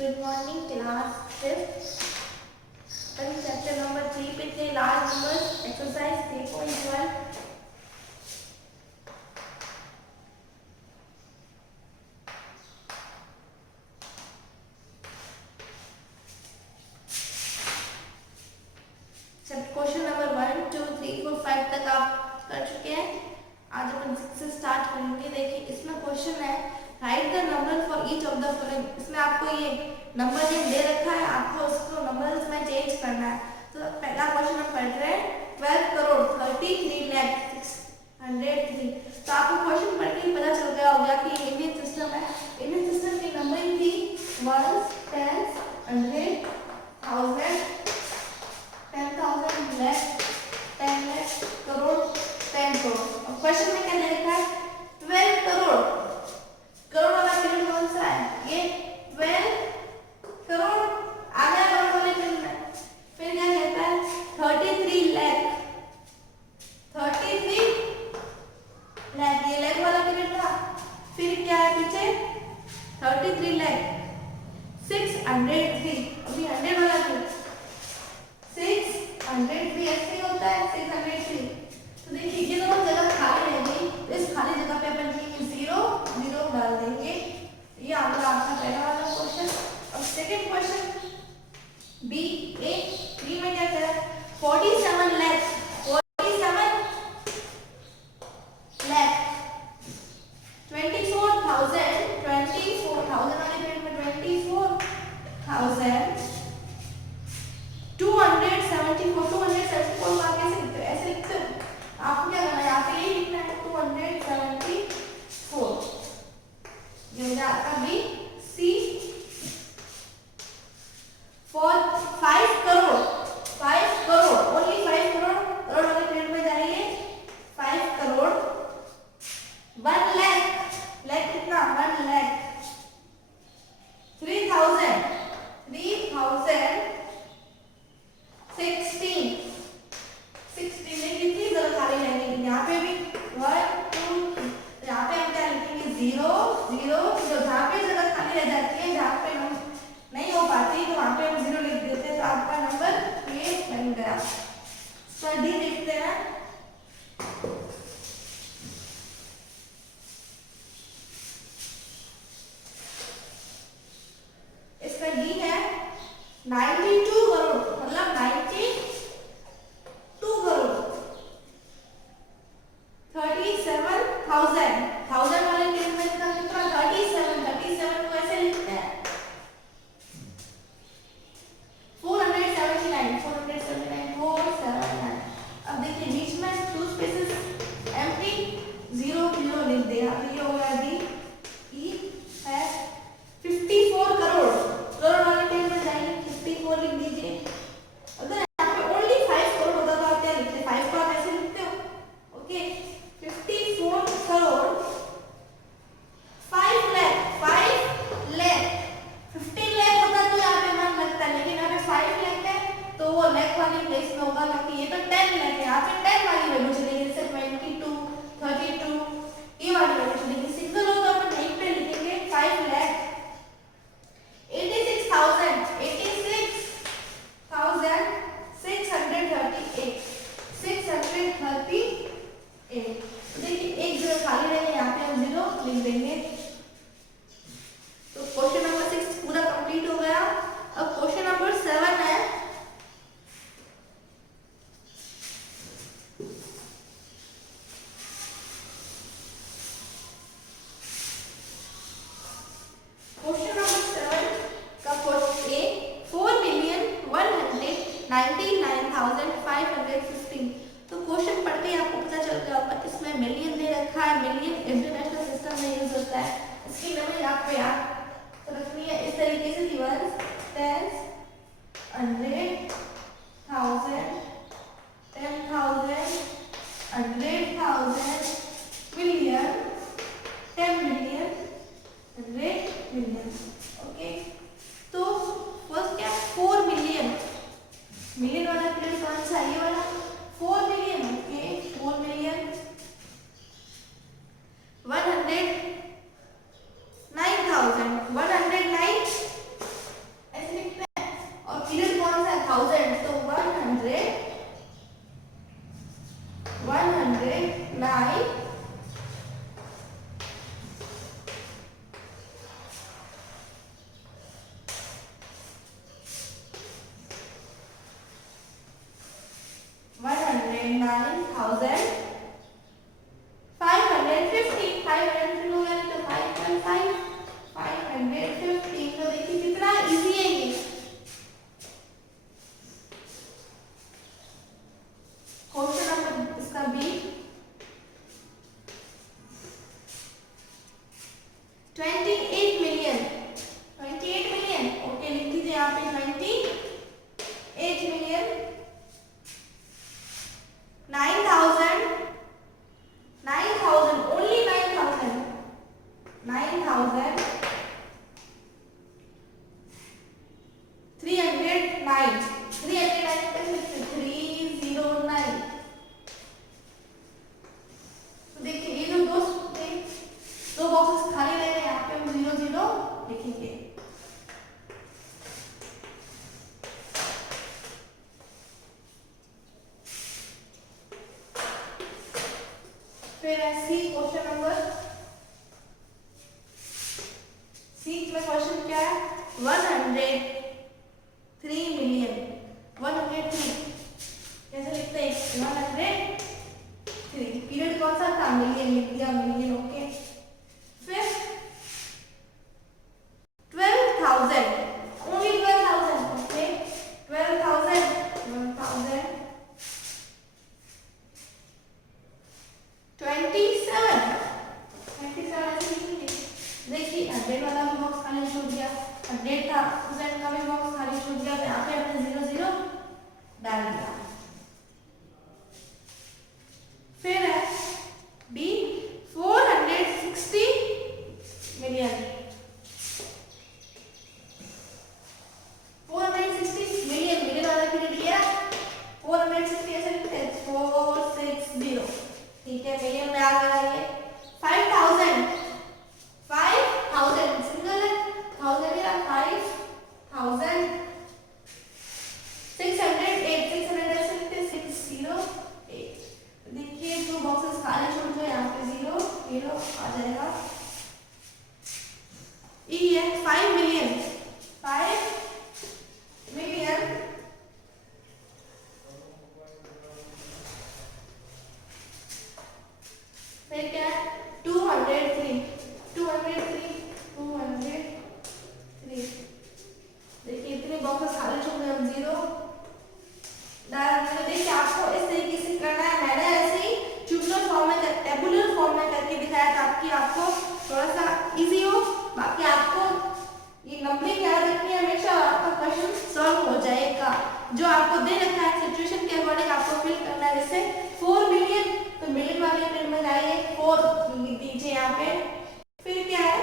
Good morning class fifth chapter number 3 पे थे large numbers exercise 3.1 question number 1 2 3 4 5 तक आप कर चुके हैं। आज अपन 6 से स्टार्ट करेंगे। देखिए इसमें क्वेश्चन है right the number for each of the following. इसमें आपको ये नंबर नेम दे रखा है, आपको उसको नंबर्स में चेंज करना है। तो पहला क्वेश्चन हम पढ़ रहे हैं 12 करोड़ 33 लाख 603। तो आपको क्वेश्चन पढ़ के ही पता चल गया होगा कि इंडियन सिस्टम है। इंडियन सिस्टम की नंबरिंग थी 1 10 100 1000 10,000 लाख 10 लाख करोड़ 10 करोड़। अब क्वेश्चन में क्या दे रखा है 12 करोड़। करोड़ वाला पीरियड कौन सा है? ये 12 करोड़ आ गया करोड़ वाले पीरियड में। फिर क्या कहता है 33 लाख 33 लाख, ये लाख वाला पीरियड था। फिर क्या है पीछे 33 लाख 603, अभी 100 वाला था 603 ऐसे ही होता है 603। तो देखिए ये दोनों जगह खाली रह गई, तो इस खाली जगह पे अपन 0 0 डाल देंगे। ये आपका पहला वाला क्वेश्चन। अब second question B A B में क्या है 47 लाख 47 लाख 24,000 वाले पीरियड में 24,000 274 को आप कैसे लिखते हो? ऐसे लिखते हो। आपको क्या करना है यहाँ पे ये लिखना है 274। ये हो गया आपका B. C for 5 crore 5 crore only 5 crore crore वाले पीरियड में जाइए 5 करोड़ 1 लाख लाख कितना 1 लाख 3,000 16 में कितनी जगह खाली रहेगी? यहाँ पे भी 1 2 यहाँ पे हम क्या लिखेंगे 0 0 0। जहाँ पे जगह खाली रह जाती है, जहाँ पे हम नहीं हो पाती तो वहाँ पे हम 0 लिख देते हैं। तो आपका नंबर ये बन गया। सर डी देखते हैं। इसका डी है 92 करोड़, मतलब 92 करोड़ 37,000 1000 वाले पीरियड में कितना 37 को ऐसे लिखते हैं 479 479। अब देखिए बीच में 2 स्पेसेस एम्प्टी 0 0 लिख दे। यहाँ पे ये हो गया डी। ई है 54 करोड़ करोड़ वाले पीरियड में जाइए 54 लिख दीजिए। अगर यहाँ पे ओनली 5 करोड़ होता तो आप क्या लिखते? 5 को आप ऐसे लिखते हो। ओके 54 करोड़ 5 लाख 15 लाख होता तो यहाँ पे मन लगता है, लेकिन यहाँ पे 5 लाख है तो वो लाख वाली प्लेस में होगा, क्योंकि ये तो 10 लाख है। यहाँ पे 10 वाली वैल्यू चलेगी, जैसे 22 32 ये वाली वैल्यू चलेगी। सिंगल हो तो अपन यहीं पे लिखेंगे 5 लाख 86,000 638। देखिए एक जगह खाली रहेगा, यहाँ पे हम 0 लिख देंगे। तो क्वेश्चन नंबर 6 पूरा कंप्लीट हो गया। अब क्वेश्चन नंबर 7 है क्वेश्चन नंबर 7 का क्वेश्चन ए 4,199,515। तो क्वेश्चन पढ़ के आपको पता चल गया होगा इसमें मिलियन दे रखा है। मिलियन इंटरनेशनल सिस्टम में यूज होता है। इसकी नंबर आपको याद रखनी है इस तरीके से 1 10 100 1000 10,000 100,000 मिलियन 10 मिलियन 100 मिलियन। ओके तो फर्स्ट क्या 4 मिलियन मिलियन वाला पीरियड कौन सा? ये वाला 4 million. Okay 4 million 109,000 109 28 million, 28 million, okay लिख दीजिए यहाँ पे 28 मिलियन, 9,000, 9,000, ओनली 9,000, 9,000, 309, 309, तो देखिए ये जो दो बॉक्सेस खाली रह गए, यहाँ पे हम 00 लिखेंगे। फिर सी क्वेश्चन नंबर सी में क्वेश्चन क्या है, 103 मिलियन, 103 कैसे लिखते हैं, 103, पीरियड कौन सा था, मिलियन लिख दिया, मिलियन, ओके। फिर 12,000, ओनली 12,000, ओके, 12,000, 12,000, 27, 27 ऐसे लिखेंगे। देखिए 100 वाला भी बॉक्स खाली छूट गया, 100,000 का भी बॉक्स खाली छूट गया, तो यहाँ पे हमने 00 डाल दिया। फिर है बी 460 मिलियन, 460 मिलियन, मिलियन वाला पीरियड दिया, 460 ऐसे लिखते हैं, 460, ठीक है, मिलियन में आ गया ये। 5,000, 5,000 सिंगल है, 1000 या 5,000, 608, 600 ऐसे लिखते हैं, 608, देखिए दो बॉक्सेस खाली छोड़ दो, यहाँ पे 0 0 आ जाएगा। ई है 5 मिलियन, 5 मिलियन, फिर क्या है 203, 203, 203, देखिए इतने बॉक्सेस खाली छोड़ दो, हम 0 डाल देंगे। देखिए आपको इस तरीके से करना है, मैंने ऐसे ही ट्यूबुलर फॉर्म में, टेबुलर फॉर्म में करके दिखाया ताकि आपको थोड़ा सा इजी हो, बाकी आपको ये नंबरिंग याद रखनी है हमेशा, और आपका क्वेश्चन सॉल्व हो जाएगा। जो आपको दे रखा है सिचुएशन के अकॉर्डिंग आपको फिल करना है। जैसे 4 मिलियन, तो मिलियन वाले प्रिंट में जाइए, 4 दीजिए यहाँ पे। फिर क्या है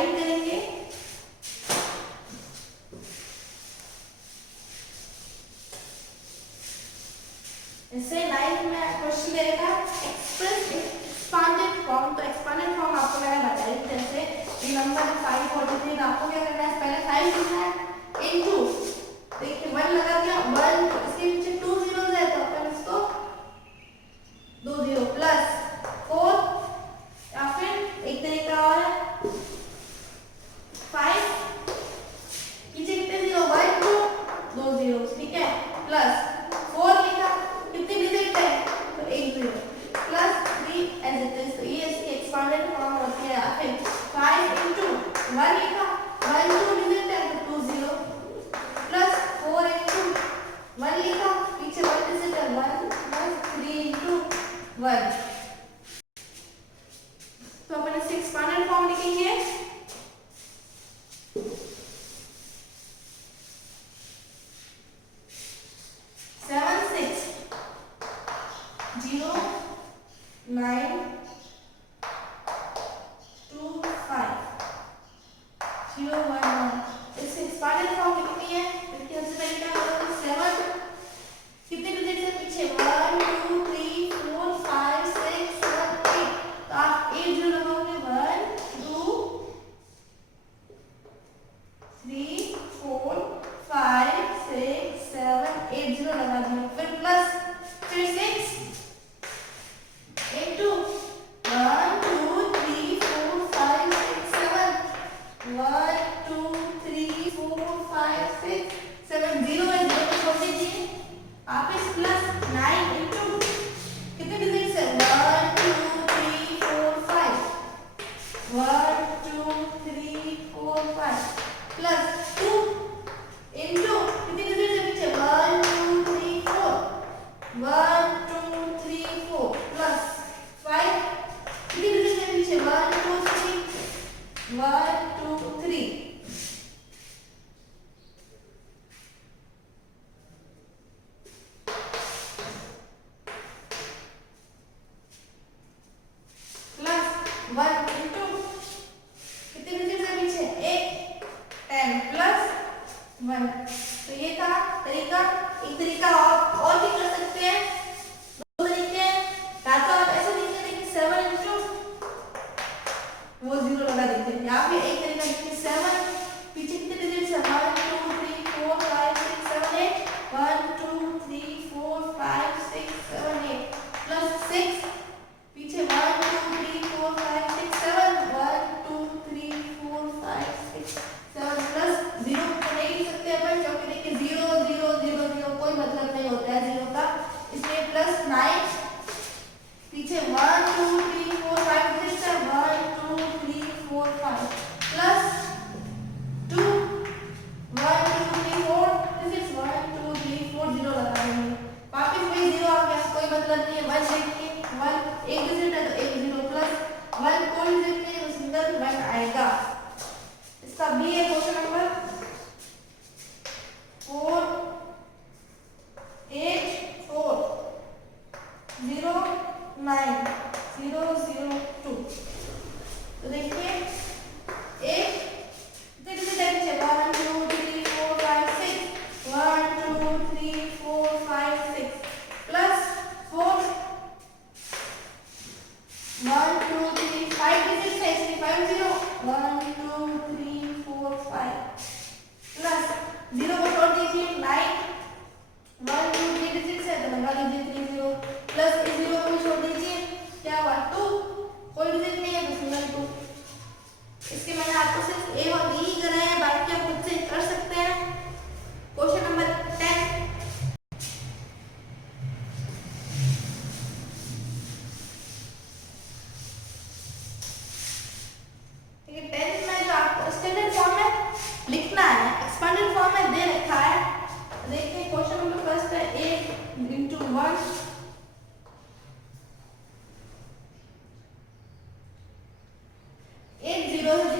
9 करेंगे। इससे 9 में क्वेश्चन देगा एक्सप्रेस एक्सपांडेड फॉर्म। तो एक्सपांडेड फॉर्म आपको मैंने बताया जैसे ये नंबर 543, तो आपको क्या करना है, पहले 5 लिखना है इनटू, देखिए 1 लगा दिया, 1 इसके पीछे 2 जीरोस है तो अपन इसको 2 जीरो प्लस 4, या फिर एक तरीका और है 5 पीछे कितने जीरो, 1 2 2 जीरो, ठीक है, प्लस 4 लिखा, कितने डिजिट है तो 1 zero, plus 3 as it is. तो ये इसकी एक्सपांडेड फॉर्म होती है। या फिर 5 into 1 लिखा, 1 2 डिजिट है तो 2 जीरो, प्लस 4 into 1 लिखा, पीछे 1 डिजिट है 1, प्लस 3 into 1। तो अपन इससे एक्सपांडेड फॉर्म लिखेंगे 7 6 0 9 2 5 0 1 1। इससे एक्सपांडेड फॉर्म लिखनी है। देखिए सबसे पहले क्या होगा, 7 कितने डिजिट है पीछे, 1 2 3 4 5 6 7 8, तो आप 8 जीरो लगाओगे, 1 2 3 4 5 6 7 8 जीरो लगा दिया, फिर प्लस, फिर 6 into 1 2 3 4 5 6 7 1 2 3 4 5 6 7 जीरो है, जीरो को छोड़ दीजिए। आप इस प्लस 9 into कितने डिजिट है, 1 2 3 4 5 1 2 3 4 5 प्लस 2 into कितने डिजिट है पीछे, 1 2 3 4 1 2 3 4 प्लस 5 कितने डिजिट है पीछे, 1 2 3 1 2 3 प्लस 1 into कितने डिजिट है पीछे, 8 10 प्लस 1। तो ये था तरीका। एक तरीका और भी कर सकते हैं, दो तरीके हैं, या तो आप ऐसे लिखते हैं कि 7 into वो जीरो लगा देते हैं, या फिर एक तरीका लिखते 7 पीछे कितने डिजिट है, 1 2 3 4 5 6 7 8 1 2 3 4 5 6 7 8 प्लस 6 पीछे 1 2 3 4 5 6 7 1 2 3 4 5 6 7 प्लस 0 को नहीं लिख सकते अपन, क्योंकि देखिए 0 0 0 0 कोई मतलब नहीं होता है 0 का, इसलिए प्लस 9 पीछे 1 2 3 4 5 डिजिट है, 1 2 3 4 5 प्लस 2 1 2 3 4 डिजिट 1 2 3 4 0 लगा देंगे, वापस वही 0 आ गया, कोई मतलब नहीं है। 1 देखिए 1 एक डिजिट है तो 1 0 प्लस 1 कोई डिजिट नहीं है तो सिंगल 1 आएगा। इसका बी है क्वेश्चन नंबर 4 8 4 0 9 0 0 2। तो देखिए 8 कितने डिजिट है पीछे, 1 2 3 4 5 6 1 2 3 4 5 6 प्लस 4 1 2 3 5 डिजिट है, इसलिए 5 0 1 2 3 4 5 प्लस 0 को छोड़ दीजिए, 9 1 2 3 डिजिट है तो लगा लीजिए 3 0 प्लस इस 0 को छोड़ दीजिए, क्या हुआ 2, कोई डिजिट नहीं है तो सिंगल 2। इसके मैंने आपको सिर्फ ए और बी ही कराया है, बाकी आप खुद से कर सकते हैं। क्वेश्चन नंबर 10 10 में जो आपको स्टैंडर्ड फॉर्म में लिखना है, एक्सपांडेड फॉर्म में दे रखा है। देखिए क्वेश्चन नंबर फर्स्ट है 8 into 1 8 0 है,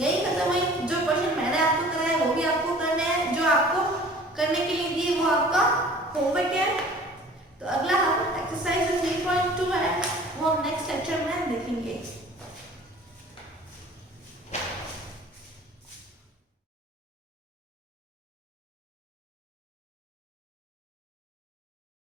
यही खत्म हुई। जो क्वेश्चन मैंने आपको कराया वो भी आपको करने हैं, जो आपको करने के लिए दिए वो आपका होमवर्क है। तो अगला हम एक्सरसाइज 3.2 है, वो हम नेक्स्ट लेक्चर में देखेंगे।